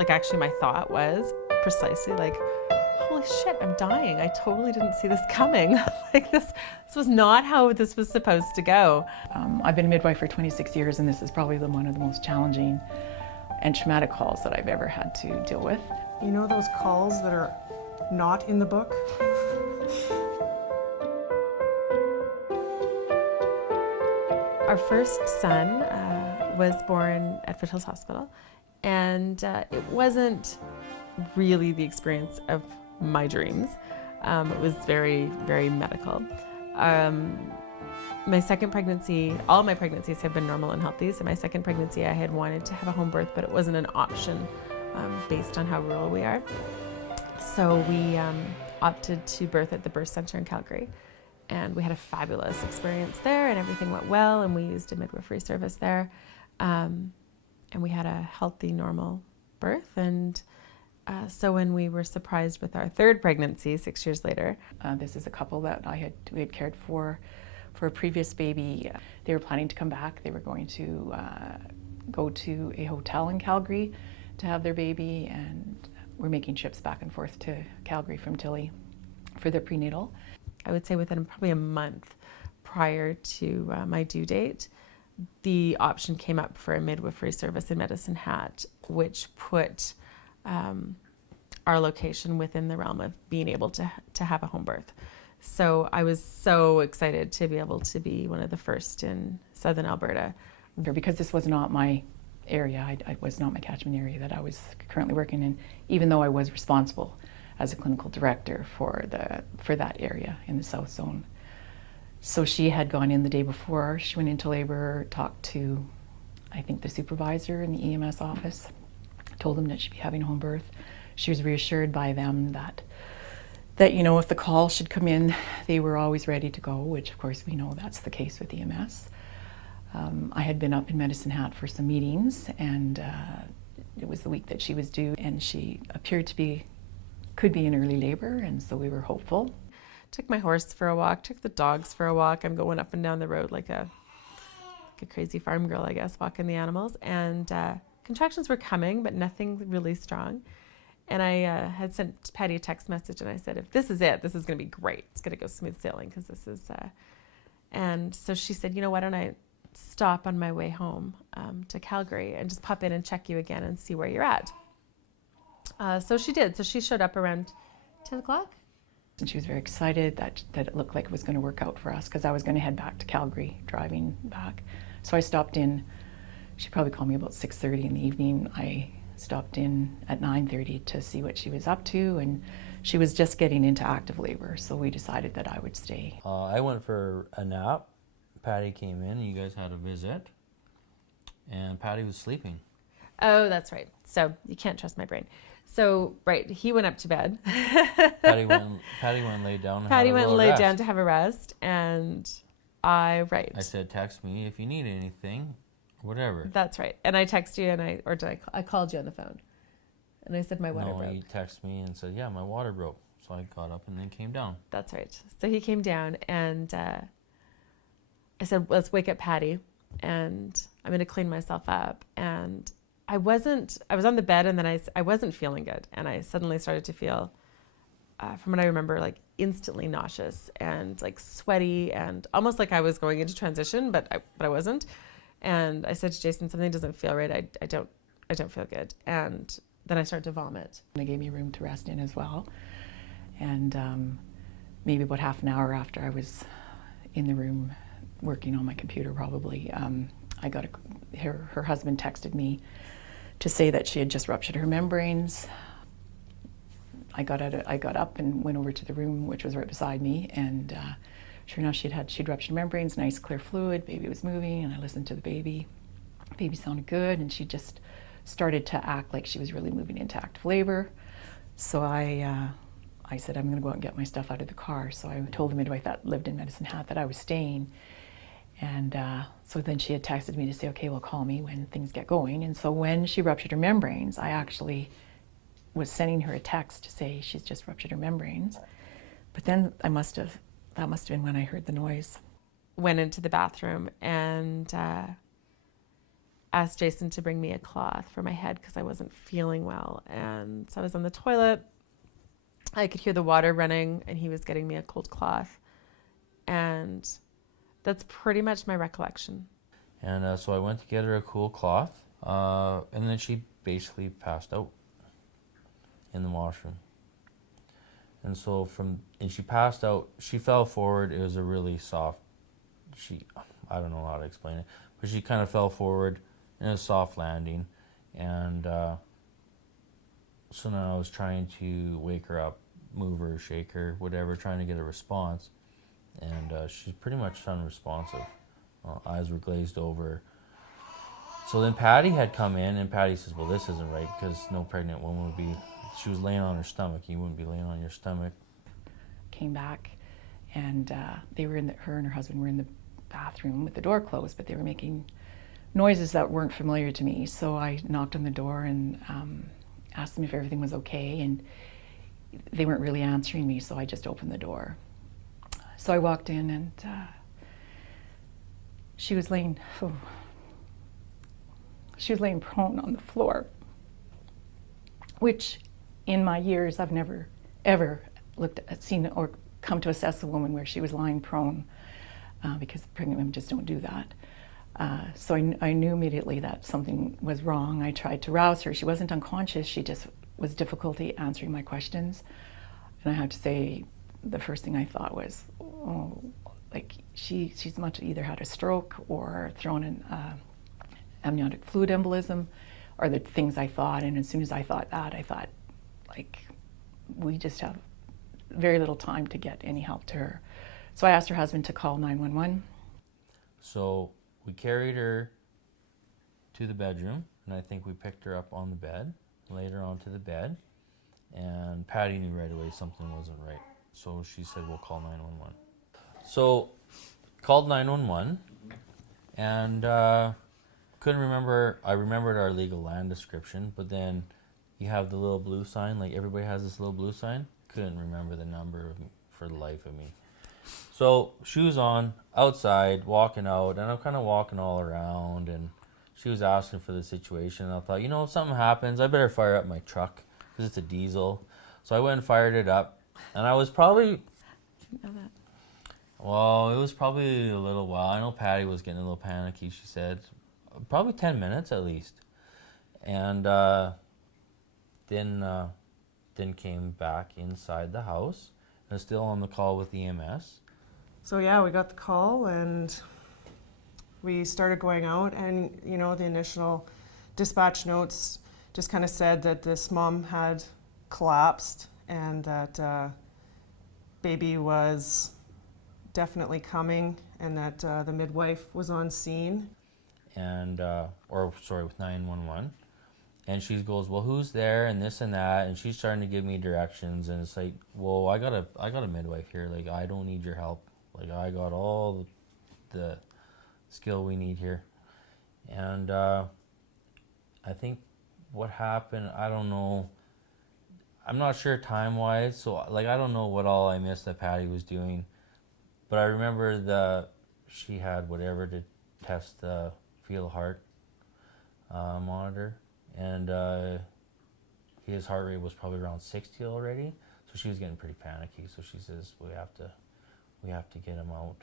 Like, actually my thought was precisely like, holy shit, I'm dying. I totally didn't see this coming. Like this was not how this was supposed to go. I've been a midwife for 26 years, and this is probably one of the most challenging and traumatic calls that I've ever had to deal with. You know those calls that are not in the book? Our first son was born at Foothills Hospital, and it wasn't really the experience of my dreams. It was very, very medical. My second pregnancy, all my pregnancies have been normal and healthy, so my second pregnancy I had wanted to have a home birth, but it wasn't an option based on how rural we are. So we opted to birth at the birth center in Calgary. And we had a fabulous experience there, and everything went well, and we used a midwifery service there. And we had a healthy, normal birth. And so when we were surprised with our third pregnancy 6 years later. This is a couple that we had cared for a previous baby. They were planning to come back. They were going to go to a hotel in Calgary to have their baby, and we're making trips back and forth to Calgary from Tilly for their prenatal. I would say within probably a month prior to my due date, the option came up for a midwifery service in Medicine Hat, which put our location within the realm of being able to have a home birth. So I was so excited to be able to be one of the first in Southern Alberta. Because this was not my area, I was not my catchment area that I was currently working in, even though I was responsible as a clinical director for that area in the South Zone. So she had gone in the day before. She went into labor, talked to, I think, the supervisor in the EMS office, told them that she'd be having a home birth. She was reassured by them that you know, if the call should come in, they were always ready to go, which of course we know that's the case with EMS. I had been up in Medicine Hat for some meetings, and it was the week that she was due, and she appeared to could be in early labor, and so we were hopeful. Took my horse for a walk, took the dogs for a walk. I'm going up and down the road like a crazy farm girl, I guess, walking the animals. And contractions were coming, but nothing really strong. And I had sent Patty a text message, and I said, if this is it, this is going to be great. It's going to go smooth sailing, because this is... And so she said, you know, why don't I stop on my way home to Calgary and just pop in and check you again and see where you're at. So she did. So she showed up around 10 o'clock. And she was very excited that it looked like it was going to work out for us, because I was going to head back to Calgary, driving back. So I stopped in. She probably called me about 6:30 in the evening. I stopped in at 9:30 to see what she was up to, and she was just getting into active labor, so we decided that I would stay. I went for a nap. Patty came in, you guys had a visit, and Patty was sleeping. Oh, that's right. So you can't trust my brain. So, right, he went up to bed. Patty went and laid down. Patty went and laid down to have a rest, and I said, text me if you need anything, whatever. That's right. And I texted you, I called you on the phone, and I said my water broke. No, you texted me and said, yeah, my water broke. So I got up and then came down. That's right. So he came down, and I said, let's wake up Patty, and I'm going to clean myself up. And I was on the bed, and then I wasn't feeling good. And I suddenly started to feel, from what I remember, like instantly nauseous and like sweaty and almost like I was going into transition, but I wasn't. And I said to Jason, something doesn't feel right. I don't feel good. And then I started to vomit. They gave me room to rest in as well. And maybe about half an hour after I was in the room working on my computer, probably, I got her husband texted me to say that she had just ruptured her membranes. I got up and went over to the room, which was right beside me, and sure enough, she'd ruptured membranes, nice clear fluid, baby was moving, and I listened to the baby. Baby sounded good, and she just started to act like she was really moving into active labor. So I said, I'm gonna go out and get my stuff out of the car. So I told the midwife that lived in Medicine Hat that I was staying. And so then she had texted me to say, okay, well, call me when things get going. And so when she ruptured her membranes, I actually was sending her a text to say she's just ruptured her membranes. But then that must have been when I heard the noise. Went into the bathroom, and asked Jason to bring me a cloth for my head because I wasn't feeling well. And so I was on the toilet. I could hear the water running, and he was getting me a cold cloth. And that's pretty much my recollection. And so I went to get her a cool cloth, and then she basically passed out in the washroom. And so she passed out, she fell forward. It was a really soft, I don't know how to explain it, but she kind of fell forward in a soft landing. And so now I was trying to wake her up, move her, shake her, whatever, trying to get a response. And she's pretty much unresponsive. Eyes were glazed over. So then Patty had come in, and Patty says, well, this isn't right, because no pregnant woman would be, she was laying on her stomach. You wouldn't be laying on your stomach. Came back, and they were her and her husband were in the bathroom with the door closed, but they were making noises that weren't familiar to me. So I knocked on the door and asked them if everything was okay, and they weren't really answering me, so I just opened the door. So I walked in, and she was laying prone on the floor, which in my years I've never ever seen or come to assess a woman where she was lying prone, because pregnant women just don't do that. So I knew immediately that something was wrong. I tried to rouse her. She wasn't unconscious, she just was difficulty answering my questions. And I have to say, the first thing I thought was, oh, like she's much either had a stroke or thrown an amniotic fluid embolism, or the things I thought. And as soon as I thought that, I thought, like, we just have very little time to get any help to her. So I asked her husband to call 911. So we carried her to the bedroom, and I think we picked her up on the bed, laid her onto the bed, and Patty knew right away something wasn't right. So she said, we'll call 911. So called 911, and couldn't remember. I remembered our legal land description, but then you have the little blue sign, like everybody has this little blue sign. Couldn't remember the number for the life of me. So shoes on, outside, walking out, and I'm kind of walking all around, and she was asking for the situation, and I thought, if something happens, I better fire up my truck, because it's a diesel. So I went and fired it up, and I was probably, Didn't know that. well, it was probably a little while. I know Patty was getting a little panicky, she said. Probably 10 minutes at least. And then came back inside the house. I was still on the call with EMS. So yeah, we got the call and we started going out, and the initial dispatch notes just kind of said that this mom had collapsed and that baby was definitely coming, and that the midwife was on scene. And with 911, and she goes, well, who's there, and this and that, and she's trying to give me directions, and it's like, well, I got a midwife here, like, I don't need your help, like, I got all the skill we need here. And I think what happened, I don't know, I'm not sure time wise, so like I don't know what all I missed that Patty was doing, but I remember she had whatever to test the fetal heart monitor, and his heart rate was probably around 60 already, so she was getting pretty panicky. So she says, we have to get him out.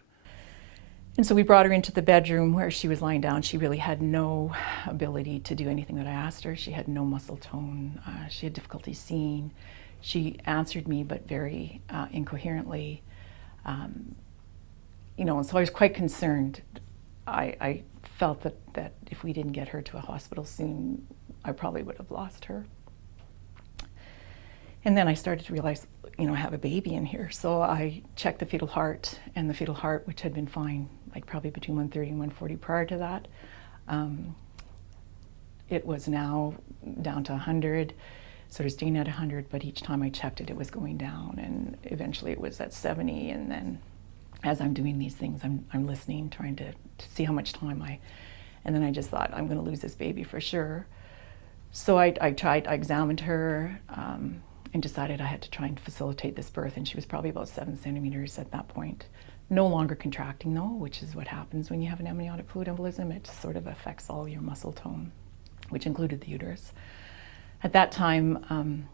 And so we brought her into the bedroom where she was lying down. She really had no ability to do anything that I asked her. She had no muscle tone. She had difficulty seeing. She answered me, but very incoherently. And so I was quite concerned. I felt that if we didn't get her to a hospital soon, I probably would have lost her. And then I started to realize, I have a baby in here. So I checked the fetal heart, and the fetal heart, which had been fine, like probably between 130 and 140 prior to that, it was now down to 100, sort of staying at 100, but each time I checked it, it was going down, and eventually it was at 70, and then as I'm doing these things, I'm listening, trying to see how much time and then I just thought, I'm going to lose this baby for sure. So I examined her, and decided I had to try and facilitate this birth, and she was probably about 7 centimeters at that point. No longer contracting though, which is what happens when you have an amniotic fluid embolism. It sort of affects all your muscle tone, which included the uterus. At that time,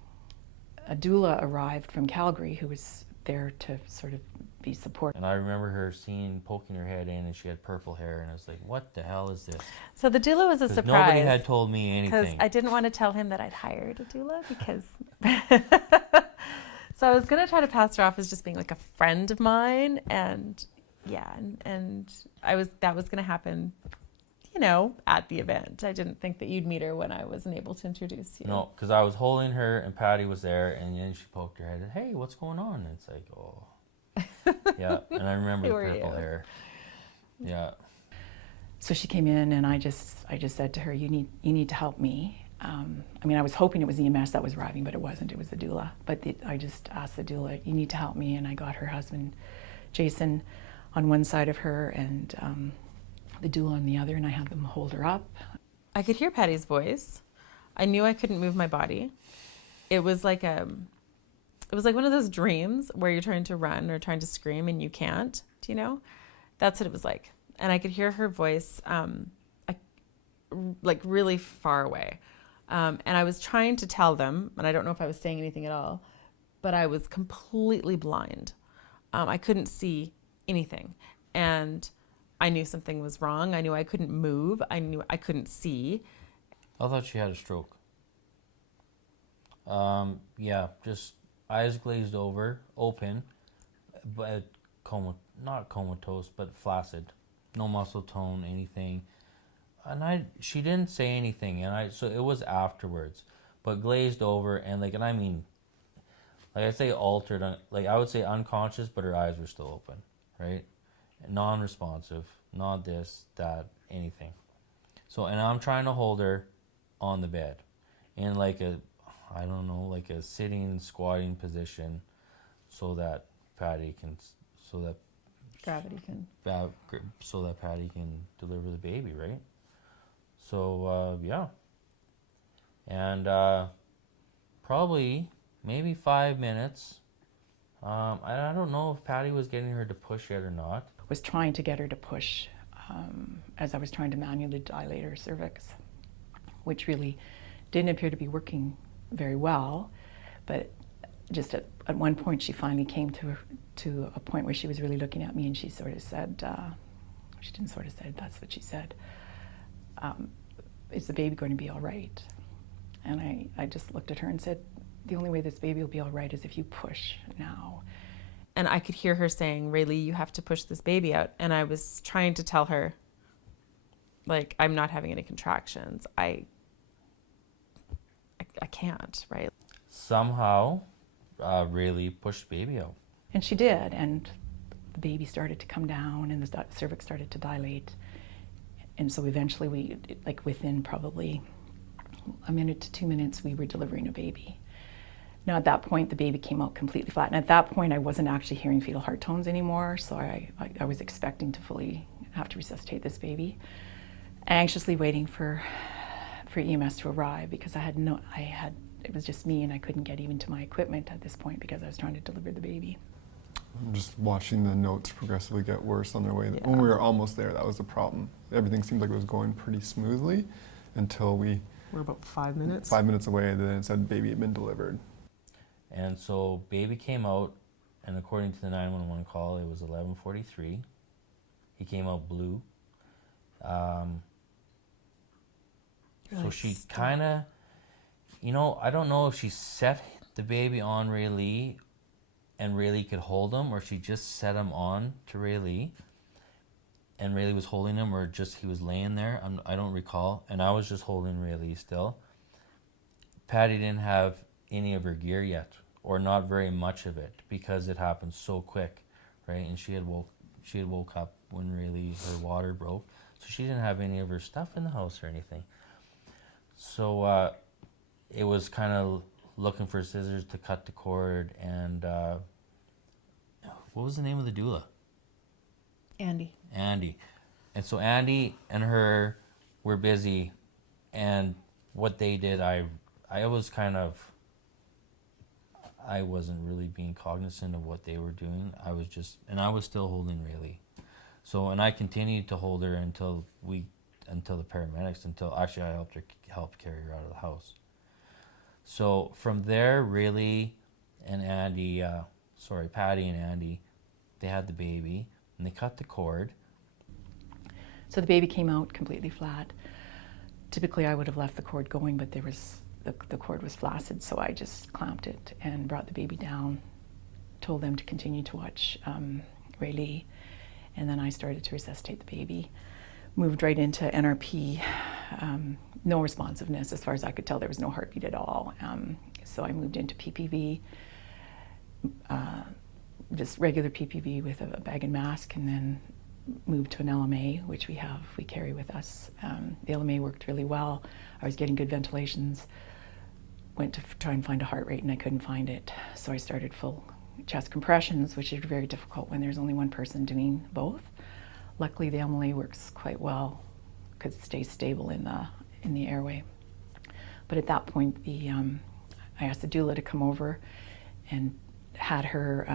a doula arrived from Calgary who was there to sort of be support. And I remember her poking her head in, and she had purple hair, and I was like, what the hell is this? So the doula was a 'Cause surprise. nobody had told me Because anything. I didn't want to tell him that I'd hired a doula because. So I was gonna try to pass her off as just being like a friend of mine, and that was gonna happen, at the event. I didn't think that you'd meet her when I wasn't able to introduce you. No, because I was holding her, and Patty was there, and then she poked her head. Hey, what's going on? And it's like, oh, yeah. And I remember the Who are purple you? hair. Yeah. So she came in, and I just said to her, you need to help me. I was hoping it was EMS that was arriving, but it wasn't. It was the doula. But I just asked the doula, you need to help me. And I got her husband, Jason, on one side of her, and the doula on the other, and I had them hold her up. I could hear Patty's voice. I knew I couldn't move my body. It was like one of those dreams where you're trying to run or trying to scream and you can't. Do you know? That's what it was like. And I could hear her voice, like really far away. And I was trying to tell them, and I don't know if I was saying anything at all, but I was completely blind. I couldn't see anything. And I knew something was wrong. I knew I couldn't move. I knew I couldn't see. I thought she had a stroke. Yeah, just eyes glazed over, open, but not comatose, but flaccid. No muscle tone, anything. And she didn't say anything, so it was afterwards, but glazed over, and like I say altered, like I would say unconscious, but her eyes were still open, right? Non-responsive, not this, that, anything. So, and I'm trying to hold her on the bed in like a sitting, squatting position, so that Patty can deliver the baby, right? So, yeah. And probably maybe 5 minutes. I don't know if Patty was getting her to push yet or not. Was trying to get her to push as I was trying to manually dilate her cervix, which really didn't appear to be working very well. But just at one point, she finally came to a point where she was really looking at me, and she sort of said, she didn't sort of say, that's what she said, is the baby going to be all right? And I just looked at her and said, the only way this baby will be all right is if you push now. And I could hear her saying, Rae-Leigh, you have to push this baby out. And I was trying to tell her, like, I'm not having any contractions. I can't, right? Somehow, Rae-Leigh pushed baby out. And she did, and the baby started to come down, and the cervix started to dilate. And so eventually within probably a minute to 2 minutes, we were delivering a baby. Now at that point, the baby came out completely flat. And at that point, I wasn't actually hearing fetal heart tones anymore, so I was expecting to fully have to resuscitate this baby. Anxiously waiting for EMS to arrive, because it was just me, and I couldn't get even to my equipment at this point because I was trying to deliver the baby. Just watching the notes progressively get worse on their way. Yeah. When we were almost there, that was the problem. Everything seemed like it was going pretty smoothly until we're about 5 minutes. 5 minutes away, and then it said baby had been delivered. And so baby came out, and according to the 911 call, it was 11:43. He came out blue. So she kind of, I don't know if she set the baby on Rae-Leigh and Rae-Leigh could hold him, or she just set him on to Rae-Leigh and Rae-Leigh was holding him, or just he was laying there. I don't recall. And I was just holding Rae-Leigh still. Patty didn't have any of her gear yet, or not very much of it, because it happened so quick, right? And she had woke up when Rae-Leigh, her water broke, so she didn't have any of her stuff in the house or anything. So it was kind of looking for scissors to cut the cord, and what was the name of the doula? Andy. And so Andy and her were busy, and what they did, I was kind of, I wasn't really being cognizant of what they were doing. I was still holding Rae-Leigh. So, and I continued to hold her until the paramedics, actually I helped carry her out of the house. So from there, Rae-Leigh and Andy, Patty and Andy, they had the baby and they cut the cord. So the baby came out completely flat. Typically I would have left the cord going, but the cord was flaccid, so I just clamped it and brought the baby down, told them to continue to watch Rae-Leigh, and then I started to resuscitate the baby. Moved right into NRP, no responsiveness. As far as I could tell, there was no heartbeat at all. So I moved into PPV, just regular PPV with a bag and mask, and then moved to an LMA, which we carry with us. The LMA worked really well. I was getting good ventilations. Went to try and find a heart rate and I couldn't find it. So I started full chest compressions, which is very difficult when there's only one person doing both. Luckily the LMA works quite well because it stays stable in the airway. But at that point, I asked the doula to come over and had her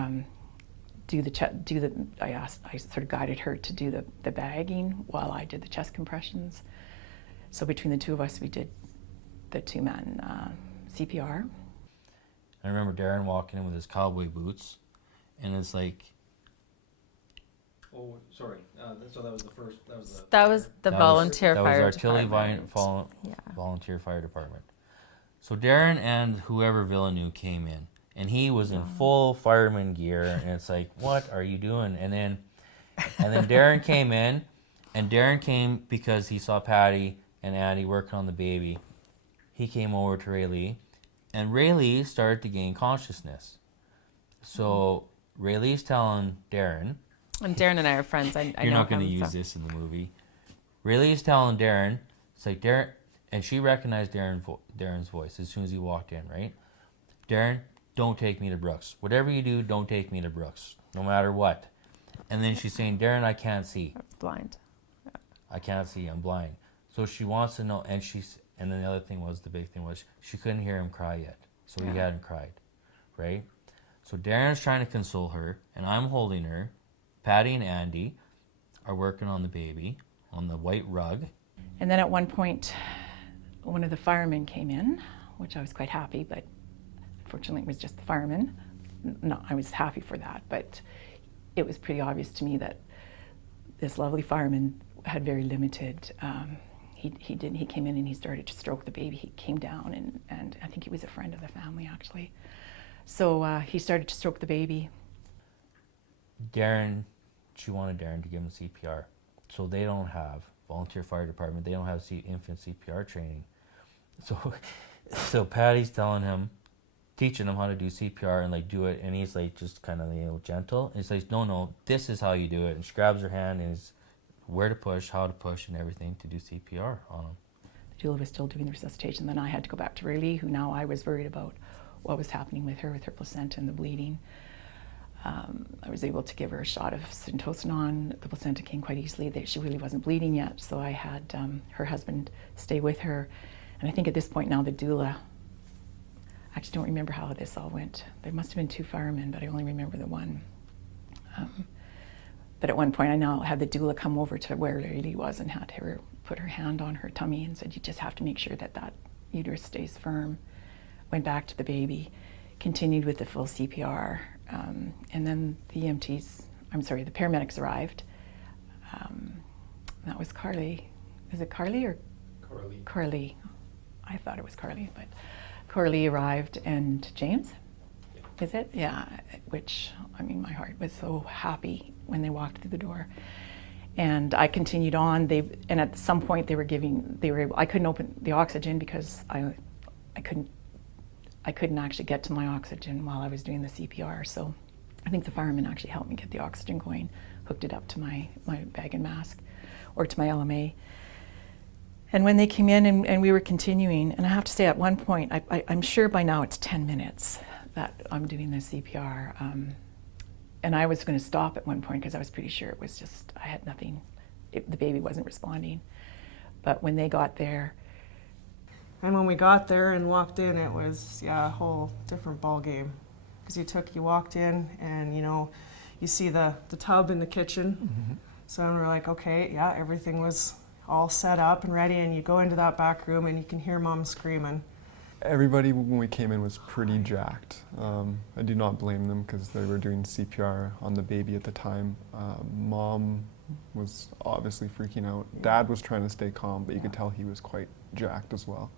I sort of guided her to do the bagging while I did the chest compressions. So between the two of us, we did the two-man CPR. I remember Darren walking in with his cowboy boots, and it's like... Oh, sorry. So that was the first... That was the volunteer fire Artillery department. Volunteer Fire Department. So Darren and whoever Villeneuve came in, and he was in full fireman gear, and it's like, what are you doing? And then Darren came in, and Darren came because he saw Patty and Andy working on the baby. He came over to Rae-Leigh, and Rae-Leigh started to gain consciousness. So Rae-Leigh's telling Darren, And Darren and I are friends. I you're know not going to him, use so. this in the movie. Rae-Leigh's telling Darren, it's like Darren, and she recognized Darren's voice as soon as he walked in, right? Darren, don't take me to Brooks. Whatever you do, don't take me to Brooks, no matter what. And then she's saying, Darren, I can't see. I was blind. I can't see, I'm blind. So she wants to know, and then the other thing was, the big thing was, she couldn't hear him cry yet. So he hadn't cried, right? So Darren's trying to console her, and I'm holding her. Patty and Andy are working on the baby, on the white rug. And then at one point, one of the firemen came in, which I was quite happy, but unfortunately it was just the fireman. No, I was happy for that, but it was pretty obvious to me that this lovely fireman had very limited, he came in and he started to stroke the baby. He came down and I think he was a friend of the family actually. So he started to stroke the baby. She wanted Darren to give him CPR. So they don't have, volunteer fire department, they don't have infant CPR training. So Patty's telling him, teaching him how to do CPR and like do it, and he's like just kind of gentle. And he's like, no, this is how you do it. And she grabs her hand and is where to push, how to push, and everything to do CPR on him. The doula was still doing the resuscitation. Then I had to go back to Rae-Leigh, who now I was worried about what was happening with her placenta and the bleeding. I was able to give her a shot of syntocinon. The placenta came quite easily. She really wasn't bleeding yet, so I had her husband stay with her. And I think at this point now the doula, I actually don't remember how this all went. There must have been 2 firemen, but I only remember the one. But at one point I now had the doula come over to where Rae-Leigh was and had her put her hand on her tummy and said, you just have to make sure that uterus stays firm. Went back to the baby, continued with the full CPR. And then the paramedics arrived. That was Carly. Is it Carly or? Carly. Carly. I thought it was Carly, but Carly arrived and James? Yeah. Is it? Yeah, which, I mean, my heart was so happy when they walked through the door. And I continued on. And at some point I couldn't open the oxygen because I couldn't actually get to my oxygen while I was doing the CPR. So I think the fireman actually helped me get the oxygen going, hooked it up to my bag and mask, or to my LMA. And when they came in and we were continuing, and I have to say at one point, I'm sure by now it's 10 minutes that I'm doing the CPR. And I was going to stop at one point because I was pretty sure it was just, I had nothing, the baby wasn't responding. But when they got there, And when we got there and walked in, it was, a whole different ball game. because you walked in and you see the tub in the kitchen. So we're like, okay, yeah, everything was all set up and ready, and you go into that back room and you can hear Mom screaming. Everybody when we came in was pretty jacked. I do not blame them because they were doing CPR on the baby at the time. Mom was obviously freaking out. Dad was trying to stay calm, but you could tell he was quite jacked as well.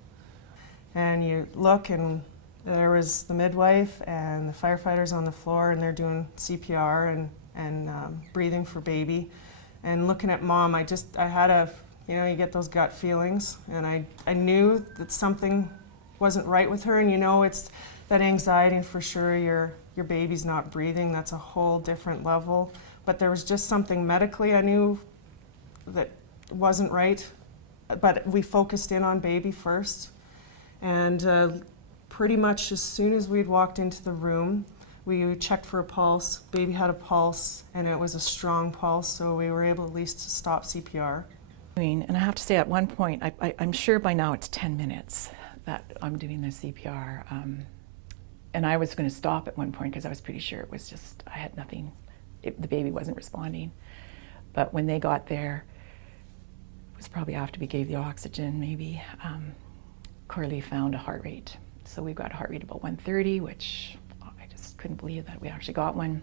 And you look, and there was the midwife and the firefighters on the floor, and they're doing CPR and breathing for baby. And looking at Mom, I had you get those gut feelings, and I knew that something wasn't right with her, and it's that anxiety, and for sure your baby's not breathing. That's a whole different level. But there was just something medically I knew that wasn't right. But we focused in on baby first, and pretty much as soon as we'd walked into the room, we checked for a pulse. Baby had a pulse, and it was a strong pulse, so we were able at least to stop CPR. And I have to say, at one point, I'm sure by now it's 10 minutes that I'm doing the CPR. And I was going to stop at one point because I was pretty sure it was just, I had nothing, the baby wasn't responding. But when they got there, it was probably after we gave the oxygen, maybe, Rae-Leigh found a heart rate. So we got a heart rate about 130, which I just couldn't believe that we actually got one.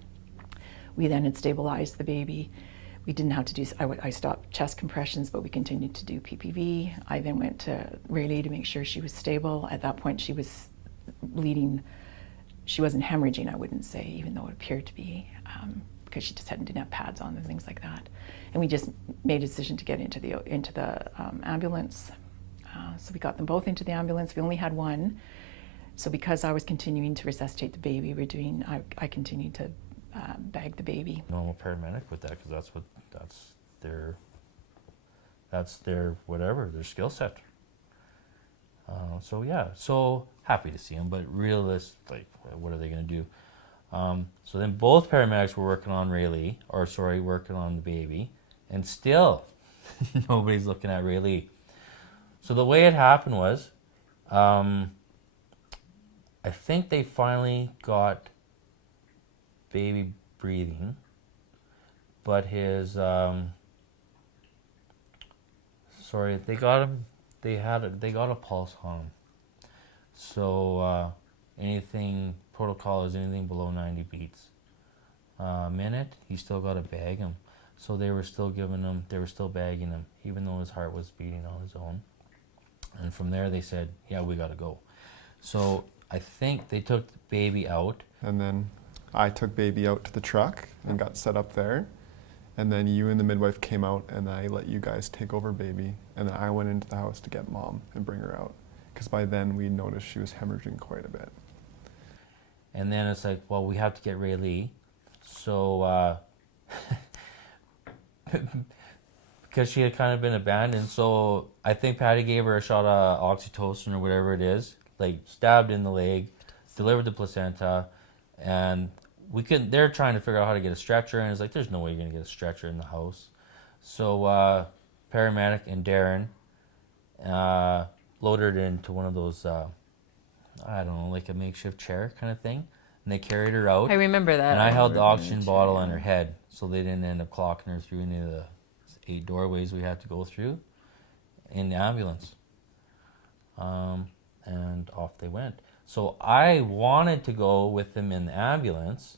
We then had stabilized the baby. We didn't have to do, I stopped chest compressions, but we continued to do PPV. I then went to Rae-Leigh to make sure she was stable. At that point, she was bleeding. She wasn't hemorrhaging, I wouldn't say, even though it appeared to be, because she just didn't have pads on and things like that. And we just made a decision to get into the ambulance. So we got them both into the ambulance. We only had one. So because I was continuing to resuscitate the baby, I continued to bag the baby. Normal paramedic with that, because that's their whatever, their skill set. So yeah, so happy to see him, but like, what are they gonna do? So then both paramedics were working on Rae-Leigh, working on the baby, and still nobody's looking at Rae-Leigh. So the way it happened was, I think they finally got baby breathing, but his they got a pulse on him. So protocol is anything below 90 beats a minute, you still got to bag him. So they were still bagging him, even though his heart was beating on his own. And from there they said, yeah, we got to go. So I think they took the baby out. And then I took baby out to the truck and got set up there. And then you and the midwife came out, and I let you guys take over baby. And then I went into the house to get Mom and bring her out, because by then we noticed she was hemorrhaging quite a bit. And then it's like, well, we have to get Rae-Leigh. So because she had kind of been abandoned, so I think Patty gave her a shot of oxytocin or whatever it is, like stabbed in the leg, delivered the placenta, and they're trying to figure out how to get a stretcher, and it's like, there's no way you're gonna get a stretcher in the house. So paramedic and Darren loaded her into one of those, I don't know, like a makeshift chair kind of thing, and they carried her out. I remember that. And I held the oxygen bottle on her head, so they didn't end up clocking her through any of the 8 doorways we had to go through in the ambulance. And off they went. So I wanted to go with them in the ambulance.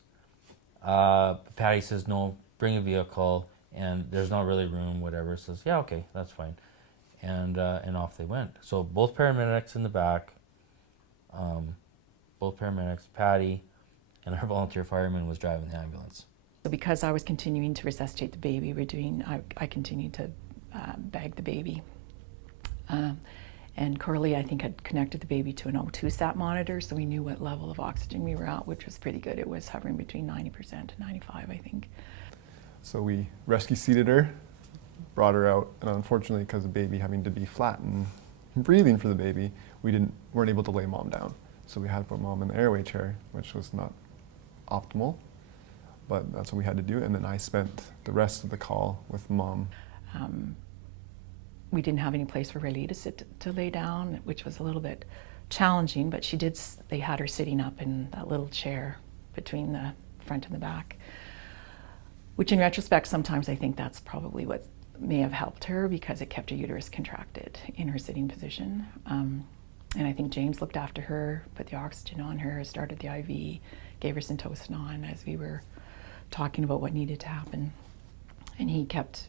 Patty says, no, bring a vehicle, and there's not really room, whatever. Says, yeah, okay, that's fine. And off they went. So both paramedics in the back, Patty and our volunteer fireman was driving the ambulance. So because I was continuing to resuscitate the baby, I continued to bag the baby. And Rae-Leigh, I think, had connected the baby to an O2 sat monitor, so we knew what level of oxygen we were at, which was pretty good. It was hovering between 90% and 95, I think. So we rescue seated her, brought her out, and unfortunately, because of baby having to be flat and breathing for the baby, weren't able to lay Mom down. So we had to put Mom in the airway chair, which was not optimal, but that's what we had to do. And then I spent the rest of the call with Mom. We didn't have any place for Rae-Leigh to lay down, which was a little bit challenging, but they had her sitting up in that little chair between the front and the back, which in retrospect, sometimes I think that's probably what may have helped her, because it kept her uterus contracted in her sitting position. And I think James looked after her, put the oxygen on her, started the IV, gave her Syntocinon as we were talking about what needed to happen. And he kept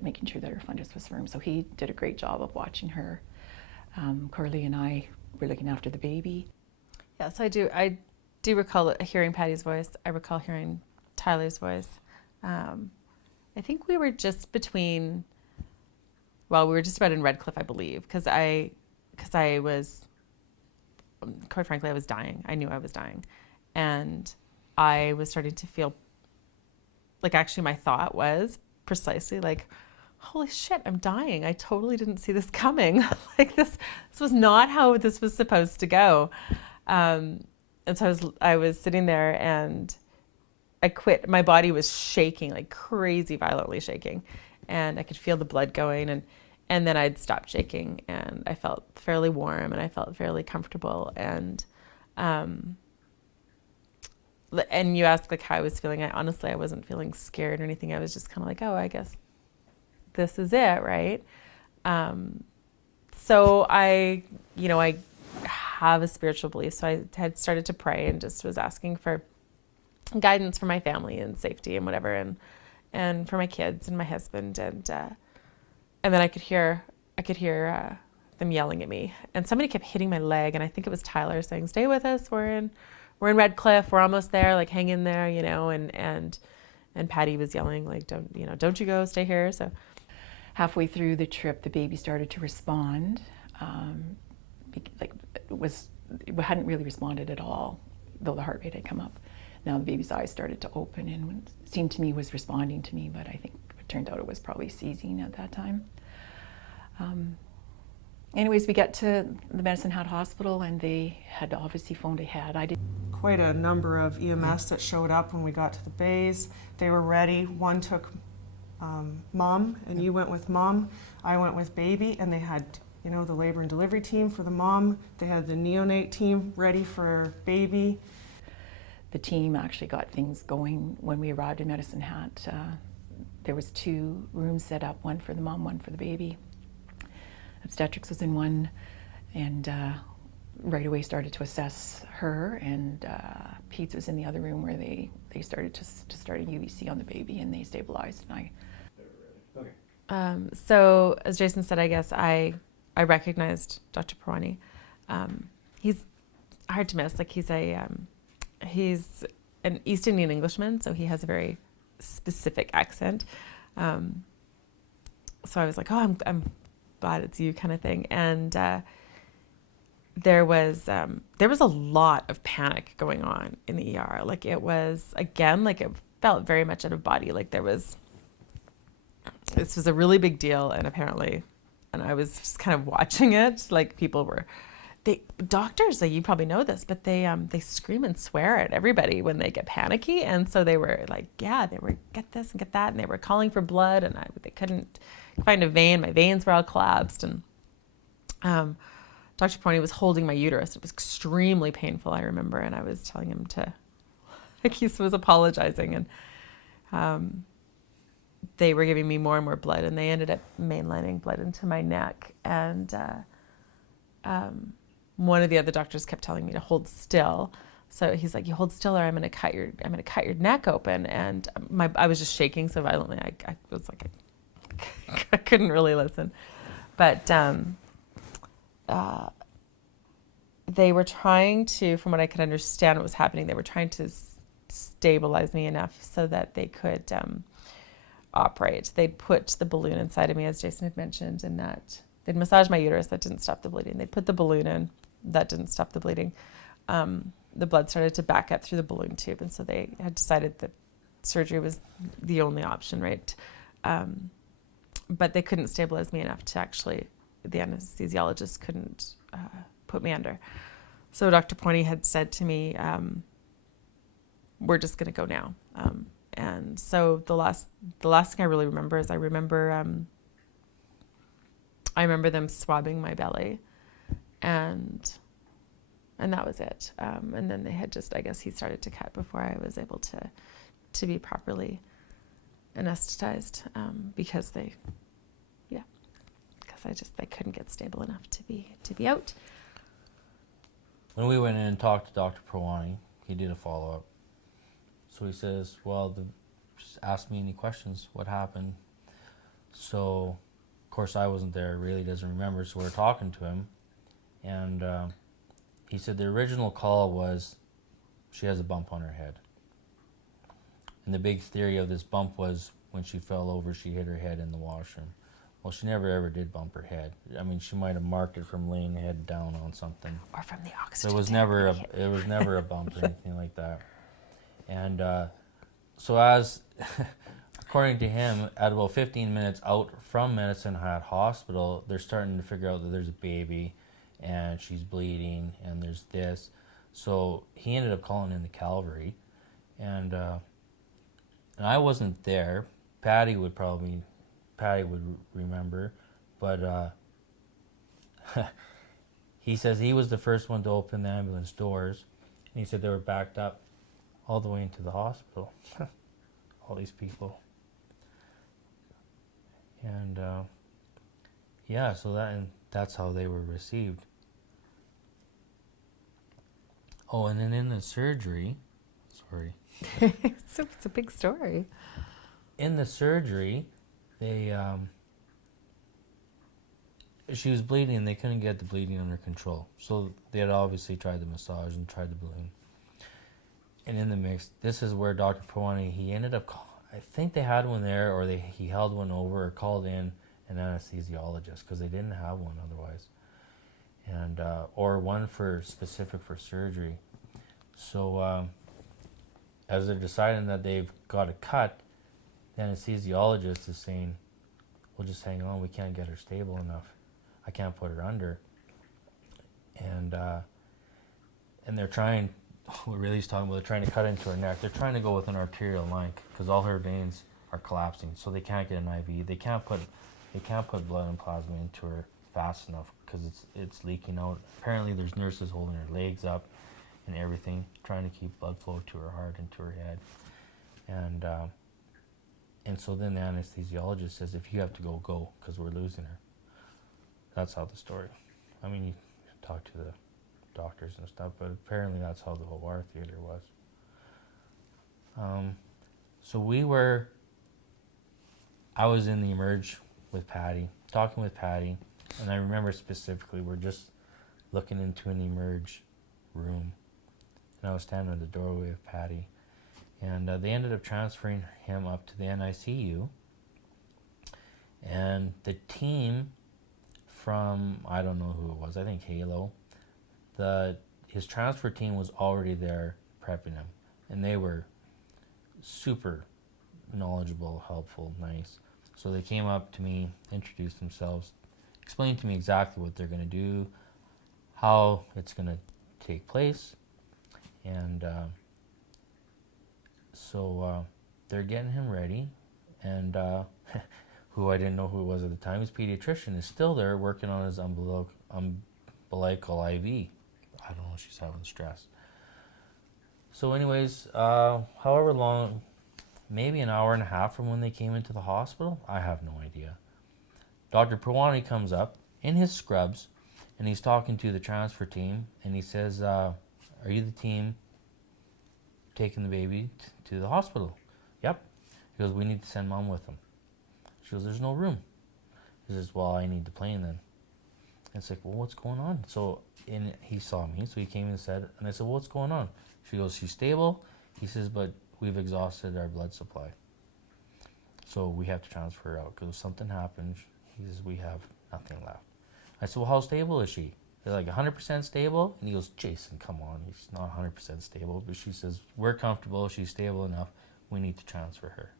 making sure that her fundus was firm. So he did a great job of watching her. Corley and I were looking after the baby. Yes, I do. I do recall hearing Patty's voice. I recall hearing Tyler's voice. I think we were just between, well, we were just about in Redcliffe, I believe, because I was, quite frankly, I was dying. I knew I was dying. And I was starting to feel, like, actually my thought was precisely like, holy shit, I'm dying. I totally didn't see this coming. Like this was not how this was supposed to go. And so I was sitting there and I quit. My body was shaking, like crazy, violently shaking. And I could feel the blood going, and then I'd stopped shaking, and I felt fairly warm, and I felt fairly comfortable. And you asked like how I was feeling. I wasn't feeling scared or anything. I was just kind of like, oh, I guess this is it, right? So I have a spiritual belief. So I had started to pray and just was asking for guidance for my family and safety and whatever, and for my kids and my husband, and then I could hear them yelling at me, and somebody kept hitting my leg, and I think it was Tyler saying, "Stay with us. We're in Redcliffe. We're almost there. Like hang in there, you know." And Patty was yelling like, "Don't you go. Stay here." So halfway through the trip, the baby started to respond. It hadn't really responded at all, though the heart rate had come up. Now the baby's eyes started to open and seemed to me was responding to me, but I think it turned out it was probably seizing at that time. Anyways, we get to the Medicine Hat Hospital, and they had obviously phoned ahead. Quite a number of EMS that showed up when we got to the bays. They were ready. One took mom, and you went with mom. I went with baby, and they had the labor and delivery team for the mom. They had the neonate team ready for baby. The team actually got things going when we arrived in Medicine Hat. There was 2 rooms set up, one for the mom, one for the baby. Obstetrics was in one, and right away started to assess her, and Peds was in the other room where they started to start a UVC on the baby, and they stabilized, and I... Okay. So as Jason said, I guess I recognized Dr. Perwani. He's hard to miss. Like he's an East Indian Englishman, so he has a very specific accent. So I was like, oh, I'm glad it's you, kind of thing. And there was a lot of panic going on in the ER. Like it was, again, like it felt very much out of body. Like this was a really big deal, and apparently, and I was just kind of watching it. Like people were. Doctors, like you probably know this, but they scream and swear at everybody when they get panicky, and so they were like, they were get this and get that, and they were calling for blood, and they couldn't find a vein. My veins were all collapsed, and Dr. Pony was holding my uterus. It was extremely painful, I remember, and I was telling him to, like he was apologizing, and they were giving me more and more blood, and they ended up mainlining blood into my neck, and one of the other doctors kept telling me to hold still. So he's like, "You hold still, or I'm going to cut your neck open." And I was just shaking so violently. I was like, I couldn't really listen. But they were trying to, from what I could understand what was happening, they were trying to stabilize me enough so that they could operate. They'd put the balloon inside of me, as Jason had mentioned, and that they'd massage my uterus. That didn't stop the bleeding. They'd put the balloon in. That didn't stop the bleeding. The blood started to back up through the balloon tube, and so they had decided that surgery was the only option, right? But they couldn't stabilize me enough to actually, the anesthesiologist couldn't put me under. So Dr. Pony had said to me, "We're just going to go now." And so the last thing I really remember is I remember them swabbing my belly, and And that was it. And then they had just, I guess he started to cut before I was able to be properly anesthetized, because they couldn't get stable enough to be out. When we went in and talked to Dr. Prawani, he did a follow-up. So he says, well, just ask me any questions, what happened? So, of course, I wasn't there, Rae-Leigh doesn't remember, so we're talking to him. And he said the original call was she has a bump on her head. And the big theory of this bump was when she fell over, she hit her head in the washroom. Well, she never ever did bump her head. I mean, she might have marked it from laying the head down on something. Or from the So oxygen. it was never a bump or anything like that. And so as, according to him, at about 15 minutes out from Medicine Hat Hospital, they're starting to figure out that there's a baby and she's bleeding and there's this. So he ended up calling in the Calvary. And I wasn't there. Patty would remember, but he says he was the first one to open the ambulance doors, and he said they were backed up all the way into the hospital. All these people. And yeah, so that's how they were received. Oh, and then in the surgery, sorry. It's a big story. In the surgery, she was bleeding and they couldn't get the bleeding under control. So they had obviously tried the massage and tried the balloon. And in the mix, this is where Dr. Prawani, he ended up, I think they had one there, or he held one over or called in an anesthesiologist because they didn't have one otherwise. And or one specific for surgery. So as they're deciding that they've got a cut, the anesthesiologist is saying, we'll just hang on, we can't get her stable enough. I can't put her under. And they're trying, what Rae-Leigh's talking about, they're trying to cut into her neck. They're trying to go with an arterial line because all her veins are collapsing, so they can't get an IV. They can't put blood and plasma into her fast enough because it's leaking out. Apparently there's nurses holding her legs up and everything, trying to keep blood flow to her heart and to her head. And so then the anesthesiologist says, if you have to go, because we're losing her. That's how the story. I mean, you talk to the doctors and stuff, but apparently that's how the OR theater was. So I was in the emerge with Patty, talking with Patty, and I remember specifically we're just looking into an emerge room, and I was standing at the doorway of Patty, and they ended up transferring him up to the NICU, and the team from, I don't know who it was, I think Halo, his transfer team was already there prepping him, and they were super knowledgeable, helpful, nice. So they came up to me, introduced themselves, explained to me exactly what they're going to do, how it's going to take place, and so they're getting him ready, and who I didn't know who it was at the time, his pediatrician is still there working on his umbilical IV. I don't know, she's having stress. So anyways, however long, maybe an hour and a half from when they came into the hospital, I have no idea. Dr. Prawani comes up in his scrubs, and he's talking to the transfer team, and he says, are you the team taking the baby to the hospital? Yep. He goes, we need to send mom with him. She goes, there's no room. He says, well, I need the plane then. And it's like, well, what's going on? So he saw me, so he came and said, and I said, well, what's going on? She goes, she's stable. He says, but we've exhausted our blood supply, so we have to transfer her out because if something happens, he says, we have nothing left. I said, well, how stable is she? They're like 100% stable? And he goes, Jason, come on, he's not 100% stable. But she says, we're comfortable, she's stable enough, we need to transfer her.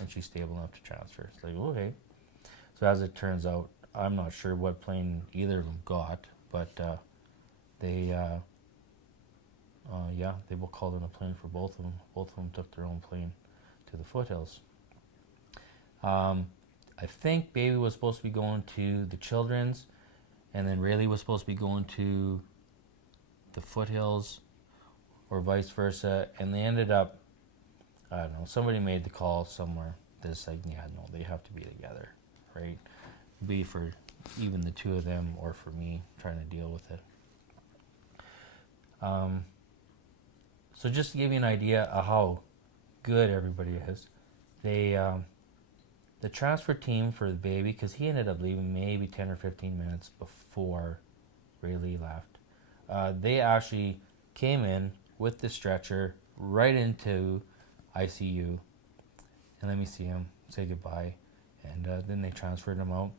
And she's stable enough to transfer. It's like, okay. So as it turns out, I'm not sure what plane either of them got, but they were called in a plane for both of them. Both of them took their own plane to the foothills. I think baby was supposed to be going to the children's, and then Rae-Leigh was supposed to be going to the foothills or vice versa, and they ended up, I don't know, somebody made the call somewhere that's like, yeah, no, they have to be together, right? Be for even the two of them or for me trying to deal with it. So just to give you an idea of how good everybody is, they the transfer team for the baby, because he ended up leaving maybe 10 or 15 minutes before Rae-Leigh left, they actually came in with the stretcher right into ICU and let me see him, say goodbye, and then they transferred him out.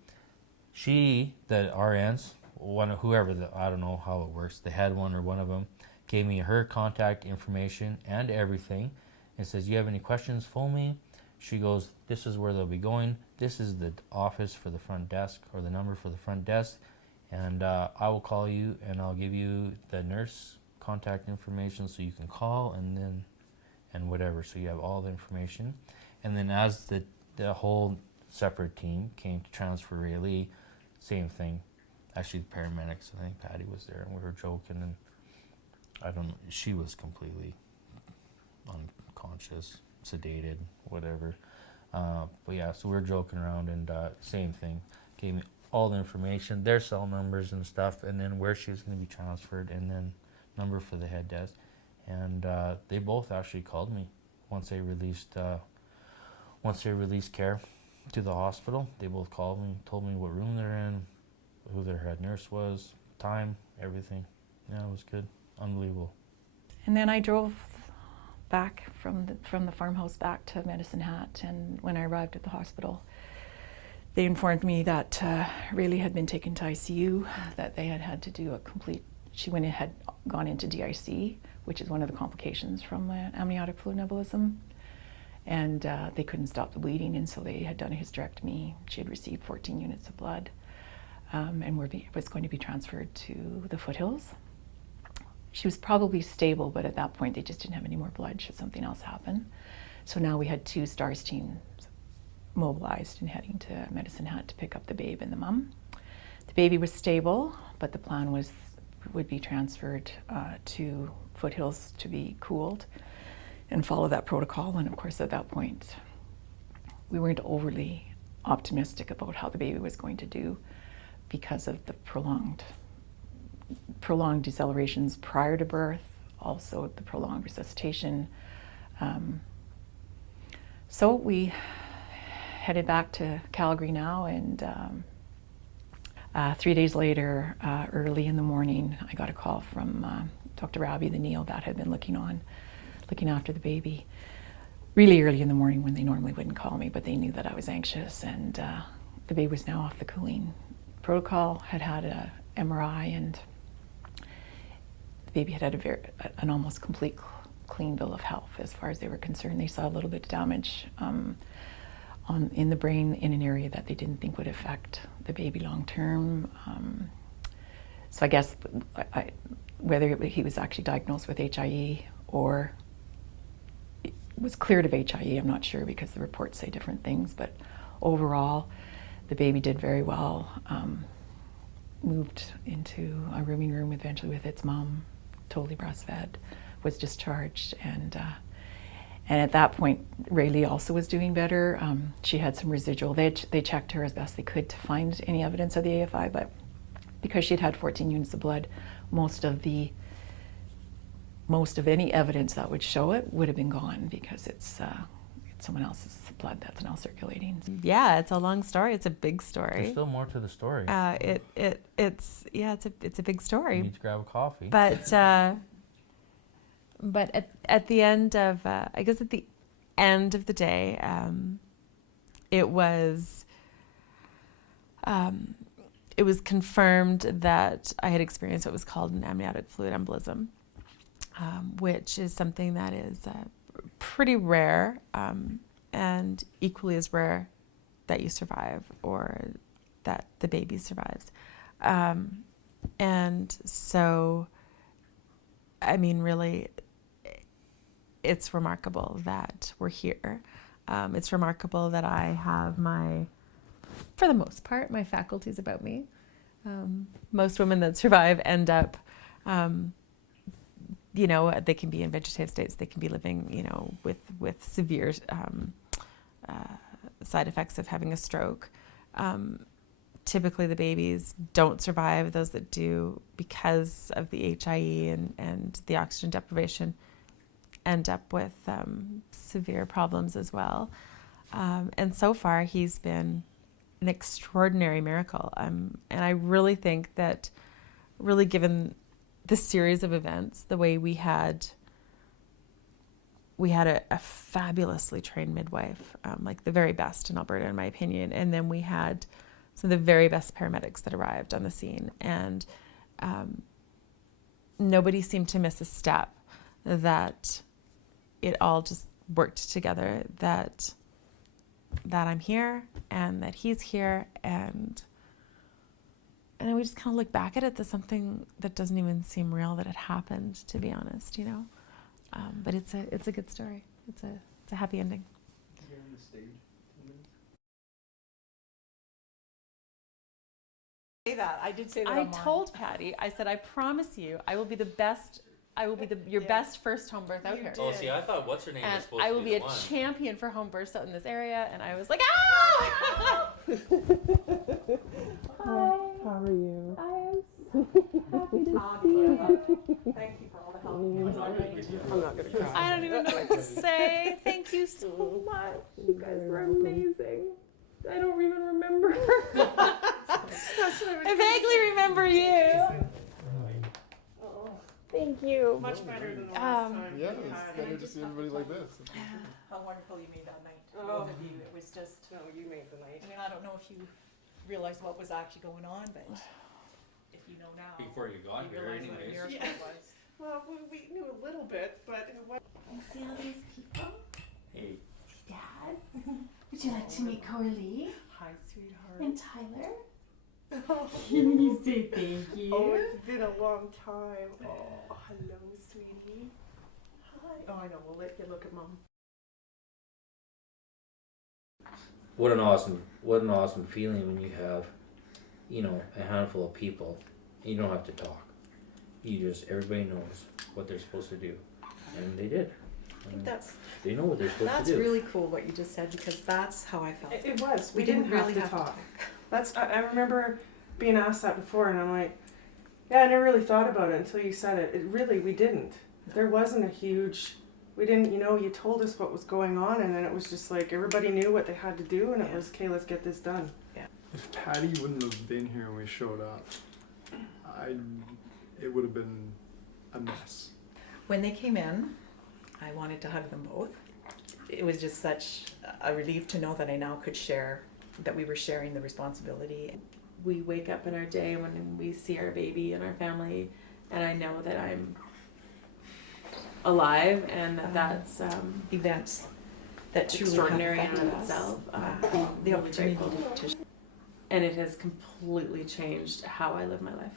The RNs, whoever, I don't know how it works, the head one or one of them, gave me her contact information and everything and says, you have any questions, phone me. She goes, this is where they'll be going. This is the office for the front desk, or the number for the front desk, and I will call you and I'll give you the nurse contact information so you can call and whatever, so you have all the information. And then as the whole separate team came to transfer Rae-Leigh, same thing. Actually, the paramedics, I think Patty was there, and we were joking, and she was completely unconscious, sedated, whatever. But yeah, so we were joking around, and same thing. Gave me all the information, their cell numbers and stuff, and then where she was going to be transferred, and then number for the head desk. And they both actually called me once they released care to the hospital. They both called me, told me what room they're in, who their head nurse was, time, everything. Yeah, it was good, unbelievable. And then I drove back from the farmhouse back to Medicine Hat, and when I arrived at the hospital, they informed me that Rae-Leigh had been taken to ICU, that they had to do a complete, had gone into DIC, which is one of the complications from amniotic fluid embolism, and they couldn't stop the bleeding, and so they had done a hysterectomy. She had received 14 units of blood, and was going to be transferred to the foothills. She was probably stable, but at that point they just didn't have any more blood should something else happen. So now we had 2 STARS teams mobilized and heading to Medicine Hat to pick up the babe and the mum. The baby was stable, but the plan would be transferred to foothills to be cooled and follow that protocol. And of course, at that point, we weren't overly optimistic about how the baby was going to do because of the prolonged decelerations prior to birth, also the prolonged resuscitation. So we headed back to Calgary now, and 3 days later, early in the morning, I got a call from Dr. Rabi, the neo that had been looking after the baby. Really early in the morning when they normally wouldn't call me, but they knew that I was anxious, and the baby was now off the cooling protocol, had a MRI, and the baby had an almost complete clean bill of health as far as they were concerned. They saw a little bit of damage in the brain in an area that they didn't think would affect the baby long term. So I guess whether he was actually diagnosed with HIE or was cleared of HIE, I'm not sure, because the reports say different things, but overall the baby did very well. Moved into a rooming room eventually with its mom, totally breastfed, was discharged, and at that point Rae-Leigh also was doing better. She had some residual, they checked her as best they could to find any evidence of the AFI, but because she'd had 14 units of blood, most of any evidence that would show it would have been gone, because it's someone else's blood that's now circulating. Yeah, it's a long story. It's a big story. There's still more to the story. It's a big story. You need to grab a coffee. But at the end of I guess at the end of the day, it was confirmed that I had experienced what was called an amniotic fluid embolism, which is something that is pretty rare, and equally as rare that you survive or that the baby survives. And so, I mean, really, it's remarkable that we're here. It's remarkable that I have for the most part, my faculties about me. Most women that survive end up you know, they can be in vegetative states. They can be living, you know, with severe side effects of having a stroke. Typically, the babies don't survive. Those that do, because of the HIE and the oxygen deprivation, end up with severe problems as well. And so far, he's been an extraordinary miracle. And I really think that, really given this series of events, the way we had a fabulously trained midwife, like the very best in Alberta, in my opinion. And then we had some of the very best paramedics that arrived on the scene. And nobody seemed to miss a step, that it all just worked together, that I'm here and that he's here, and then we just kind of look back at it as something that doesn't even seem real that it happened, to be honest, you know. But it's a good story. It's a happy ending. Here on the stage. Say that. I did say that. I told Patty, I said, I promise you, I will be the best. I will be your best first home birth out here. Oh, see, I thought what's her name was And supposed I to will be be the a one. champion for home births out in this area. And I was like, ah! How are you? I am so happy to see you. Thank you for all the help. I'm not gonna cry. I don't even know what to say. Thank you so much. You guys were amazing. I don't even remember. I vaguely remember you. Thank you. Much better than the last time. Yeah, it's better to see everybody like this. How wonderful you made that night. Oh. Both of you. It was just, No, you made the night. I mean, I don't know if you realized what was actually going on, but if you know now. Before you got you here, realize what a anyways. miracle it was. Well, we knew a little bit, but it was. See all these people? Hey, See Dad? Would you like to meet Coralie Hi, sweetheart. and Tyler? Can you say thank you? Oh, it's been a long time. Oh, hello, sweetie. Hi. Oh, I know. We'll let you look at Mom. what an awesome feeling when you have, you know, a handful of people. You don't have to talk. Everybody knows what they're supposed to do, and they did. I think They know what they're supposed that's to do. really cool what you just said, because that's how I felt. It was. We didn't really have to talk. That's. I remember being asked that before, and I'm like, yeah, I never really thought about it until you said it. We didn't. There wasn't a huge. We didn't. You know, you told us what was going on, and then it was just like everybody knew what they had to do, and it was, okay, let's get this done. If Patty wouldn't have been here when we showed up, it would have been a mess. When they came in, I wanted to hug them both. It was just such a relief to know that I now could share, that we were sharing the responsibility. We wake up in our day when we see our baby and our family, and I know that I'm alive, and that's Events that truly extraordinary in have affected us. itself. The really opportunity grateful. to And it has completely changed how I live my life.